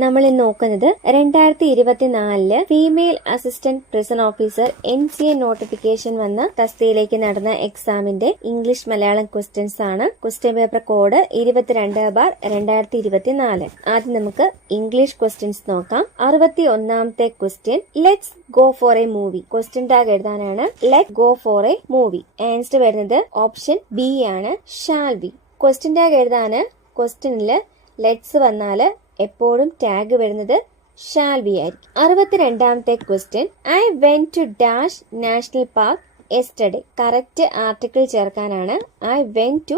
നമ്മൾ ഇന്ന് നോക്കുന്നത് 2024 female assistant prison officer NCA notification വന്ന തസ്തികയിലേക്ക് നടന്ന എക്സാമിന്റെ ഇംഗ്ലീഷ് മലയാളം ക്വസ്റ്റ്യൻസ് ആണ്. Question paper code 22/2024. ആദ്യം നമുക്ക് ഇംഗ്ലീഷ് ക്വസ്റ്റ്യൻസ് നോക്കാം. 61ാമത്തെ question, let's go for a movie. Question tag എഴുതാനാണ് let go for a movie. Answer വരുന്നത് ഓപ്ഷൻ ബി ആണ്, ഷാൽ ബി. ക്വസ്റ്റ്യൻ ടാഗ് എഴുതാന് ക്വസ്റ്റ്യനില് ലെറ്റ്സ് വന്നാല് എപ്പോഴും ടാഗ് വരുന്നത് ഷാൽ ബി ആയിരിക്കും. 62ാമത്തെ question, I went to dash national park yesterday. Correct article ചേർക്കാനാണ് I went to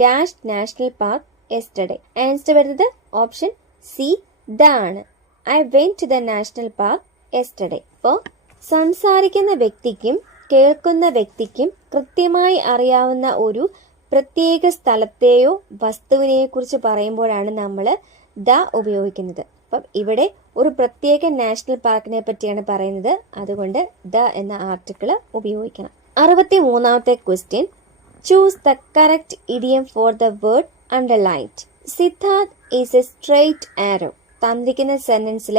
dash national park yesterday. Answer വരുന്നത് ഓപ്ഷൻ സി ദ ആണ്. I went to the national park yesterday. ഇപ്പോ സംസാരിക്കുന്ന വ്യക്തിക്കും കേൾക്കുന്ന വ്യക്തിക്കും കൃത്യമായി അറിയാവുന്ന ഒരു പ്രത്യേക സ്ഥലത്തെയോ വസ്തുവിനെയോ കുറിച്ച് പറയുമ്പോഴാണ് നമ്മൾ ദ ഉപയോഗിക്കുന്നത്. അപ്പം ഇവിടെ ഒരു പ്രത്യേക നാഷണൽ പാർക്കിനെ പറ്റിയാണ് പറയുന്നത്, അതുകൊണ്ട് ദ എന്ന ആർട്ടിക്കിൾ ഉപയോഗിക്കണം. 63ാമത്തെ question, choose the correct idiom for the word underlined. Siddharth is a straight arrow. തന്നിരിക്കുന്ന സെന്റൻസിൽ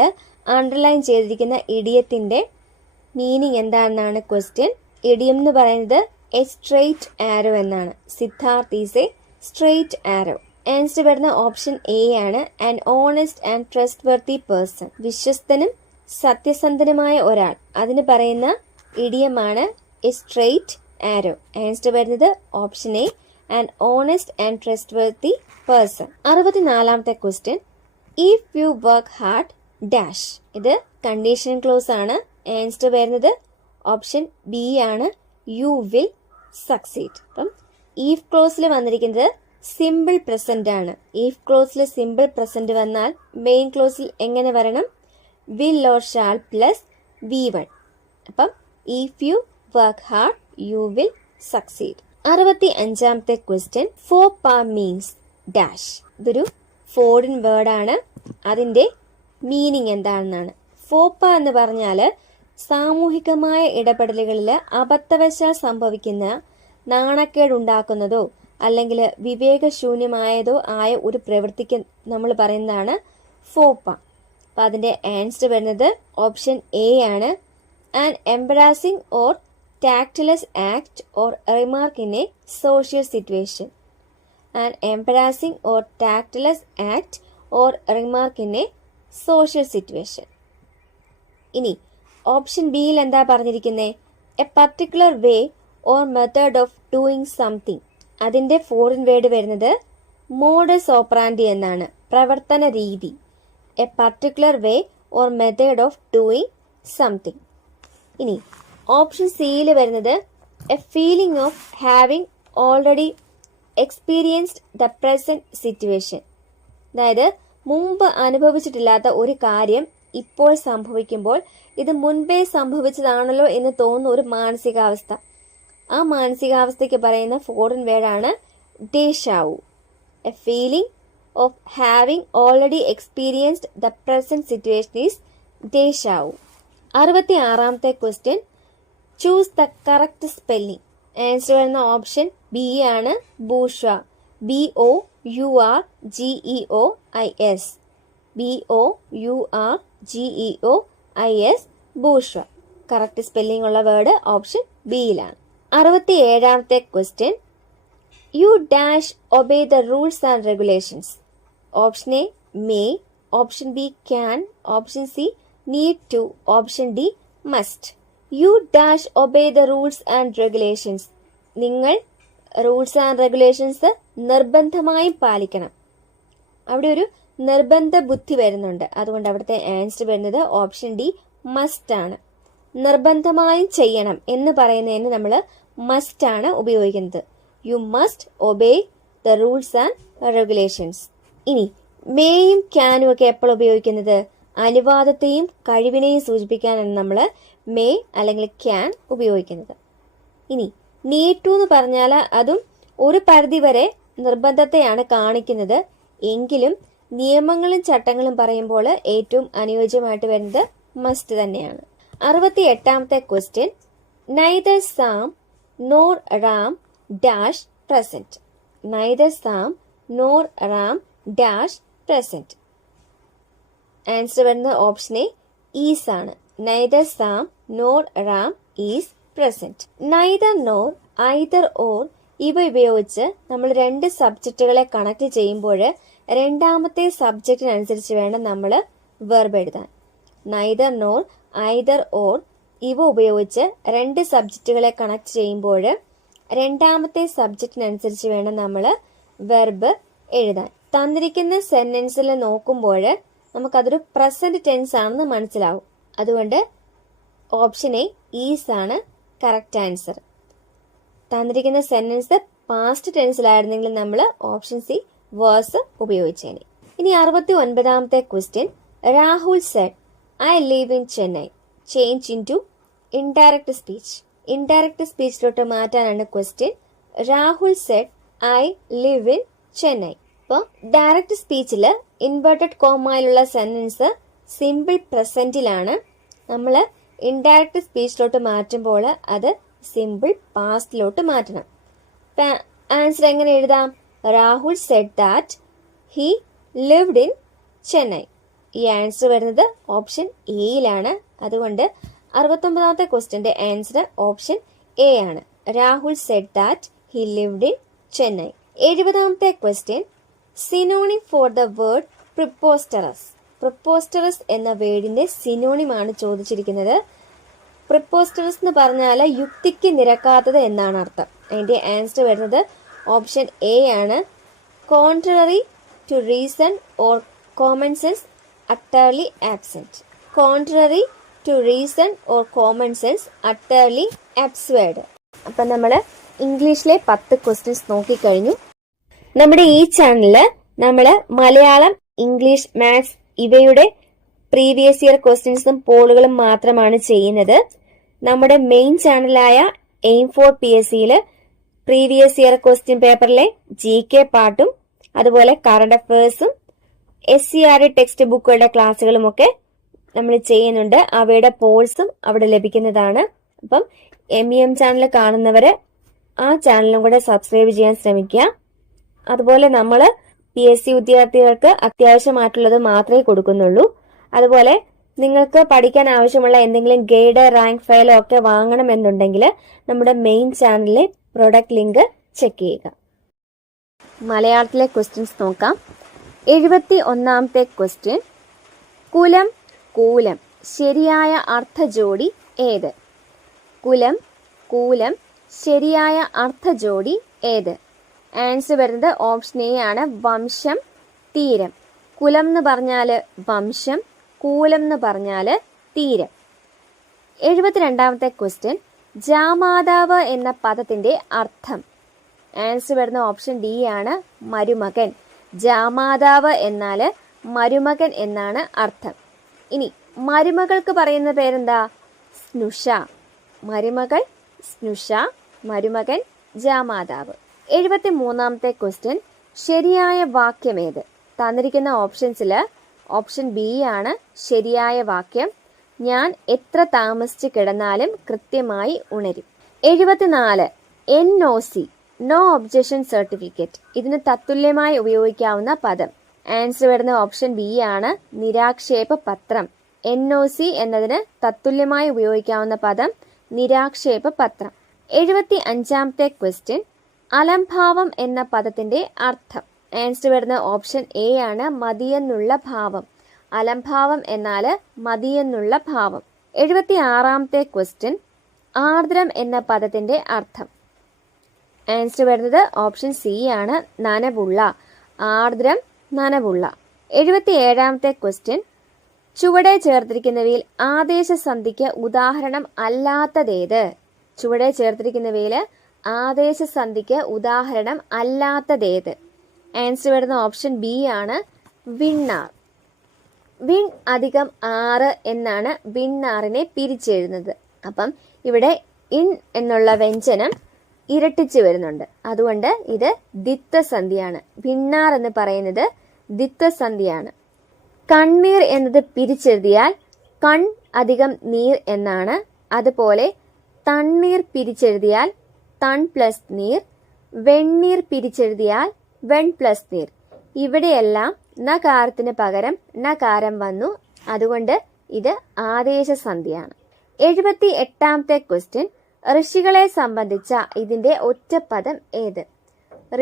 അണ്ടർലൈൻ ചെയ്തിരിക്കുന്ന ഇഡിയത്തിന്റെ മീനിങ് എന്താണെന്നാണ് ക്വസ്റ്റ്യൻ. ഇഡിയം എന്ന് പറയുന്നത് എ സ്ട്രെയിറ്റ് ആരോ എന്നാണ്. Siddharth is a straight arrow. Answer വരുന്ന ഓപ്ഷൻ എ ആണ്, an honest and trustworthy person. വിശ്വസ്തനും സത്യസന്ധനുമായ ഒരാൾ, അതിന് പറയുന്ന ഇഡിയമാണ് എ സ്ട്രെയിറ്റ് ആരോ. ആൻസർ വരുന്നത് option A, an honest and trustworthy person. 64ാമത്തെ question, if you work hard dash. ഇത് കണ്ടീഷൻ ക്ലോസ് ആണ്. ആൻസർ വരുന്നത് ഓപ്ഷൻ ബി ആണ്, യു വിൽ സക്സീഡ്. അപ്പം ഈഫ് ക്ലോസിൽ വന്നിരിക്കുന്നത് സിമ്പിൾ പ്രസന്റ് ആണ്. ഈഫ് ക്ലോസിൽ സിമ്പിൾ പ്രസന്റ് വന്നാൽ മെയിൻ ക്ലോസിൽ എങ്ങനെ വരണം? Will or shall plus V1. അപ്പം if you work hard you will succeed. 65ാമത്തെ ക്വസ്റ്റ്യൻ, ഫോപ്പ മീൻസ് ഡാഷ്. ഇതൊരു ഫോറിൻ വേർഡ് ആണ്. അതിന്റെ മീനിങ് എന്താണെന്നാണ്. ഫോപ്പ എന്ന് പറഞ്ഞാല് സാമൂഹികമായ ഇടപെടലുകളിൽ അബദ്ധവശാൽ സംഭവിക്കുന്ന നാണക്കേടുണ്ടാക്കുന്നതോ അല്ലെങ്കിൽ വിവേകശൂന്യമായതോ ആയ ഒരു പ്രവൃത്തിക്ക് നമ്മൾ പറയുന്നതാണ് ഫോപ്പ. അപ്പൊ അതിന്റെ ആൻസർ വരുന്നത് ഓപ്ഷൻ എ ആണ്, an embarrassing or tactless act or remark in a social situation. An embarrassing or tactless act or remark in a social situation. ഇനി ഓപ്ഷൻ ബിയിൽ എന്താ പറഞ്ഞിരിക്കുന്നത്? A particular way or method of doing something. അതിന്റെ foreign word വരുന്നത് modus operandi എന്നാണ്, പ്രവർത്തന രീതി. A particular way or method of doing something. ഇനി ഓപ്ഷൻ സിയിൽ വരുന്നത് a feeling of having already experienced the present situation. അതായത് മുമ്പ് അനുഭവിച്ചിട്ടില്ലാത്ത ഒരു കാര്യം ഇപ്പോൾ സംഭവിക്കുമ്പോൾ ഇത് മുൻപേ സംഭവിച്ചതാണല്ലോ എന്ന് തോന്നുന്ന ഒരു മാനസികാവസ്ഥ. ആ മാനസികാവസ്ഥയ്ക്ക് പറയുന്ന ഫോറിൻ വേർഡാണ് deja vu. A feeling of having already experienced the present situation is deja vu. 66ാമത്തെ question, choose the correct spelling. Answer വരുന്ന ഓപ്ഷൻ ബി ആണ്, bourgeois. BOURGEOIS. BOURGEOIS, bourgeois. Correct spelling ഉള്ള വേർഡ് ഓപ്ഷൻ ബിയിലാണ്. 67ാമത്തെ question, you dash obey the rules and regulations. Option A may, option B can, option C need to, option D must. You dash obey the rules and regulations. നിങ്ങൾ rules and regulations നിർബന്ധമായും പാലിക്കണം. അവിടെ ഒരു നിർബന്ധ ബുദ്ധി വരുന്നുണ്ട്, അതുകൊണ്ട് അവിടുത്തെ ആൻസർ വരുന്നത് ഓപ്ഷൻ ഡി മസ്റ്റ് ആണ്. നിർബന്ധമായും ചെയ്യണം എന്ന് പറയുന്നതിന് നമ്മൾ മസ്റ്റ് ആണ് ഉപയോഗിക്കുന്നത്. You must obey the rules and regulations. ഇനി മേയും ക്യാനും ഒക്കെ എപ്പോൾ ഉപയോഗിക്കുന്നത്? അനുവാദത്തെയും കഴിവിനെയും സൂചിപ്പിക്കാനാണ് നമ്മൾ മേ അല്ലെങ്കിൽ ക്യാൻ ഉപയോഗിക്കുന്നത്. ഇനി നീഡ് ടു എന്ന് പറഞ്ഞാൽ അതും ഒരു പരിധി വരെ നിർബന്ധത്തെയാണ് കാണിക്കുന്നത്. എങ്കിലും നിയമങ്ങളും ചട്ടങ്ങളും പറയുമ്പോൾ ഏറ്റവും അനുയോജ്യമായിട്ട് വരുന്നത് മസ്റ്റ് തന്നെയാണ്. 68ാമത്തെ question, neither Sam nor Ram dash present. Neither Sam nor Ram dash present. Answer വരുന്നത് ഓപ്ഷൻ എ ഈസ് ആണ്. Neither Sam nor Ram is present. Neither nor either or ഇവ ഉപയോഗിച്ച് നമ്മൾ രണ്ട് സബ്ജക്റ്റുകളെ കണക്ട് ചെയ്യുമ്പോൾ രണ്ടാമത്തെ സബ്ജക്റ്റിനനുസരിച്ച് വേണം നമ്മൾ വെർബ് എഴുതാൻ. നൈദർ നോർ ഐദർ ഓർ ഇവ ഉപയോഗിച്ച് രണ്ട് സബ്ജക്റ്റുകളെ കണക്ട് ചെയ്യുമ്പോൾ രണ്ടാമത്തെ സബ്ജക്റ്റിനനുസരിച്ച് വേണം നമ്മൾ വെർബ് എഴുതാൻ. തന്നിരിക്കുന്ന സെന്റൻസിൽ നോക്കുമ്പോൾ നമുക്കതൊരു പ്രസന്റ് ടെൻസ് ആണെന്ന് മനസ്സിലാവും. അതുകൊണ്ട് ഓപ്ഷൻ എ ഈസ് ആണ് കറക്റ്റ് ആൻസർ. തന്നിരിക്കുന്ന സെന്റൻസ് പാസ്റ്റ് ടെൻസിലായിരുന്നെങ്കിൽ നമ്മൾ ഓപ്ഷൻ സി വേഴ്സ് ഉപയോഗിച്ചേനെ. ഇനി 69ാമത്തെ question. Rahul said I live in Chennai change into indirect speech. Indirect സ്പീച്ചിലോട്ട് മാറ്റാനാണ് question. Rahul said I live in Chennai. ഇപ്പോൾ ഡയറക്റ്റ് സ്പീച്ചിൽ ഇൻവേർട്ടഡ് കോമയിലുള്ള സെന്റൻസ് സിമ്പിൾ പ്രസന്റിലാണ്. നമ്മൾ ഇൻഡയറക്റ്റ് സ്പീച്ചിലോട്ട് മാറ്റുമ്പോൾ അത് സിമ്പിൾ പാസ്റ്റിലോട്ട് മാറ്റണം. ആൻസർ എങ്ങനെ എഴുതാം? Rahul said that he lived in Chennai. ഈ ആൻസർ വരുന്നത് ഓപ്ഷൻ എയിലാണ്. അതുകൊണ്ട് 69ാമത്തെ ക്വസ്റ്റ്യന്റെ ആൻസർ ഓപ്ഷൻ എ ആണ്. Rahul said that he lived in Chennai. 70ാമത്തെ question. Synonym for the word preposterous. Preposterous എന്ന വേർഡിന്റെ സിനോണിം ആണ് ചോദിച്ചിരിക്കുന്നത്. പ്രിപ്പോസ്റ്ററസ് എന്ന് പറഞ്ഞാൽ യുക്തിക്ക് നിരക്കാത്തത് എന്നാണ് അർത്ഥം. അതിന്റെ ആൻസർ വരുന്നത് ഓപ്ഷൻ എ ആണ്. Contrary to reason or common sense utterly absent. Contrary to reason or common sense utterly absurd. അപ്പം നമ്മൾ ഇംഗ്ലീഷിലെ 10 ക്വസ്റ്റ്യൻസ് നോക്കിക്കഴിഞ്ഞു. നമ്മുടെ ഈ ചാനലില് നമ്മൾ മലയാളം, ഇംഗ്ലീഷ്, മാത്സ് ഇവയുടെ പ്രീവിയസ് ഇയർ ക്വസ്റ്റ്യൻസും പോളുകളും മാത്രമാണ് ചെയ്യുന്നത്. നമ്മുടെ മെയിൻ ചാനലായ എയിം ഫോർ PSCയിൽ പ്രീവിയസ് ഇയർ ക്വസ്റ്റ്യൻ പേപ്പറിലെ GK പാർട്ടും അതുപോലെ കറണ്ട് അഫയേഴ്സും SCRE ടെക്സ്റ്റ് ബുക്കുകളുടെ ക്ലാസ്സുകളുമൊക്കെ നമ്മൾ ചെയ്യുന്നുണ്ട്. അവയുടെ പോൾസും അവിടെ ലഭിക്കുന്നതാണ്. അപ്പം MEM ചാനൽ കാണുന്നവര് ആ ചാനലും കൂടെ സബ്സ്ക്രൈബ് ചെയ്യാൻ ശ്രമിക്കുക. അതുപോലെ നമ്മൾ PSC ഉദ്യോഗാർത്ഥികൾക്ക് അത്യാവശ്യമായിട്ടുള്ളത് മാത്രമേ കൊടുക്കുന്നുള്ളൂ. അതുപോലെ നിങ്ങൾക്ക് പഠിക്കാൻ ആവശ്യമുള്ള എന്തെങ്കിലും ഗൈഡ്, റാങ്ക് ഫയലോ ഒക്കെ വാങ്ങണമെന്നുണ്ടെങ്കിൽ നമ്മുടെ മെയിൻ ചാനലിലെ പ്രൊഡക്റ്റ് ലിങ്ക് ചെക്ക് ചെയ്യുക. മലയാളത്തിലെ ക്വസ്റ്റ്യൻസ് നോക്കാം. 71ാമത്തെ ക്വസ്റ്റ്യൻ. കുലം, കൂലം ശരിയായ അർത്ഥ ജോഡി ഏത്? കുലം, കൂലം ശരിയായ അർത്ഥ ജോഡി ഏത്? ആൻസർ വരുന്നത് ഓപ്ഷൻ എ ആണ്. വംശം, തീരം. കുലം എന്ന് പറഞ്ഞാൽ വംശം, കൂലം എന്ന് പറഞ്ഞാൽ തീരം. 72ാമത്തെ ക്വസ്റ്റ്യൻ. ജാമാതാവ് എന്ന പദത്തിന്റെ അർത്ഥം. ആൻസർ വരുന്ന ഓപ്ഷൻ ഡി ആണ്. മരുമകൻ. ജാമാതാവ് എന്നാൽ മരുമകൻ എന്നാണ് അർത്ഥം. ഇനി മരുമകൾക്ക് പറയുന്ന പേരെന്താ? സ്നുഷ. മരുമകൾ സ്നുഷ, മരുമകൻ ജാമാതാവ്. 73ാമത്തെ ക്വസ്റ്റ്യൻ. ശരിയായ വാക്യം ഏത്? തന്നിരിക്കുന്ന ഓപ്ഷൻസിൽ ഓപ്ഷൻ ബി ആണ് ശരിയായ വാക്യം. ഞാൻ എത്ര താമസിച്ച് കിടന്നാലും കൃത്യമായി ഉണരും. 74. NOC, no objection certificate. ഇതിന് തത്തുല്യമായി ഉപയോഗിക്കാവുന്ന പദം. ആൻസർ വരുന്ന ഓപ്ഷൻ ബി ആണ്. നിരാക്ഷേപ പത്രം. NOC എന്നതിന് തത്തുല്യമായി ഉപയോഗിക്കാവുന്ന പദം നിരാക്ഷേപ പത്രം. 75ാമത്തെ ക്വസ്റ്റ്യൻ. അലംഭാവം എന്ന പദത്തിന്റെ അർത്ഥം. ആൻസർ വരുന്ന ഓപ്ഷൻ എ ആണ്. മതിയെന്നുള്ള ഭാവം. അലംഭാവം എന്നാൽ മതിയെന്നുള്ള ഭാവം. 76ാമത്തെ ക്വസ്റ്റ്യൻ. ആർദ്രം എന്ന പദത്തിന്റെ അർത്ഥം. ആൻസർ വരുന്നത് ഓപ്ഷൻ സി ആണ്. നനവുള്ള. ആർദ്രം, നനവുള്ള. 77ാമത്തെ ക്വസ്റ്റ്യൻ. ചുവടെ ചേർത്തിരിക്കുന്നവയിൽ ആദേശസന്ധിക്ക് ഉദാഹരണം അല്ലാത്തതേത്? ചുവടെ ചേർത്തിരിക്കുന്നവയിൽ ആദേശസന്ധിക്ക് ഉദാഹരണം അല്ലാത്തതേത്? ആൻസർ വരുന്ന ഓപ്ഷൻ ബി ആണ്. വിണ്ണാർ. വിൺ അധികം ആറ് എന്നാണ് വിണ്ണാറിനെ പിരിച്ചെഴുതുന്നത്. അപ്പം ഇവിടെ ഇൻ എന്നുള്ള വ്യഞ്ജനം ഇരട്ടിച്ച് വരുന്നുണ്ട്. അതുകൊണ്ട് ഇത് ദ്വിത്വസന്ധിയാണ്. വിണ്ണാർ എന്ന് പറയുന്നത് ദ്വിത്വസന്ധിയാണ്. കണ്ണീർ എന്നത് പിരിച്ചെഴുതിയാൽ കൺ അധികം നീർ എന്നാണ്. അതുപോലെ തണ്ണീർ പിരിച്ചെഴുതിയാൽ തൺ പ്ലസ് നീർ. വെണ്ണീർ പിരിച്ചെഴുതിയാൽ വെൺ പ്ലസ് നീർ. ഇവിടെയെല്ലാം നകാരത്തിന് പകരം നകാരം വന്നു. അതുകൊണ്ട് ഇത് ആദേശസന്ധിയാണ്. 78ാമത്തെ ക്വസ്റ്റ്യൻ, ഋഷികളെ സംബന്ധിച്ച ഇതിന്റെ ഒറ്റപ്പദം ഏത്?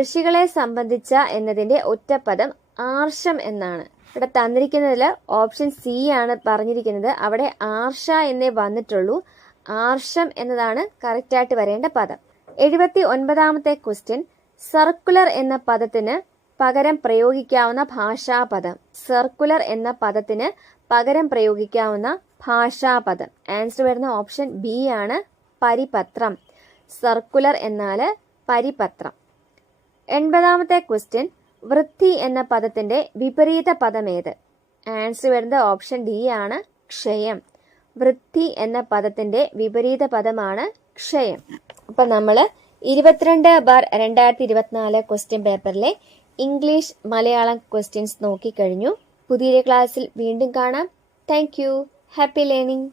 ഋഷികളെ സംബന്ധിച്ച എന്നതിന്റെ ഒറ്റപ്പദം ആർഷം എന്നാണ്. ഇവിടെ തന്നിരിക്കുന്നതിൽ ഓപ്ഷൻ സി ആണ് പറഞ്ഞിരിക്കുന്നത്. അവിടെ ആർഷ എന്നേ വന്നിട്ടുള്ളൂ. ആർഷം എന്നതാണ് കറക്റ്റായിട്ട് വരേണ്ട പദം. 79ാമത്തെ ക്വസ്റ്റ്യൻ, സർക്കുലർ എന്ന പദത്തിന് പകരം പ്രയോഗിക്കാവുന്ന ഭാഷാപദം. സർക്കുലർ എന്ന പദത്തിന് പകരം പ്രയോഗിക്കാവുന്ന ഭാഷാപദം. ആൻസർ വരുന്ന ഓപ്ഷൻ ബി ആണ്, പരിപത്രം. സർക്കുലർ എന്നാൽ പരിപത്രം. 80ാമത്തെ ക്വസ്റ്റ്യൻ, വൃദ്ധി എന്ന പദത്തിന്റെ വിപരീത പദം ഏത്? ആൻസർ വരുന്നത് ഓപ്ഷൻ ഡി ആണ്, ക്ഷയം. വൃദ്ധി എന്ന പദത്തിന്റെ വിപരീത പദമാണ് ക്ഷയം. അപ്പൊ നമ്മൾ 22/2024 ക്വസ്റ്റ്യൻ പേപ്പറിലെ ഇംഗ്ലീഷ് മലയാളം ക്വസ്റ്റ്യൻസ് നോക്കിക്കഴിഞ്ഞു. പുതിയൊരു ക്ലാസ്സിൽ വീണ്ടും കാണാം. Thank you. Happy learning.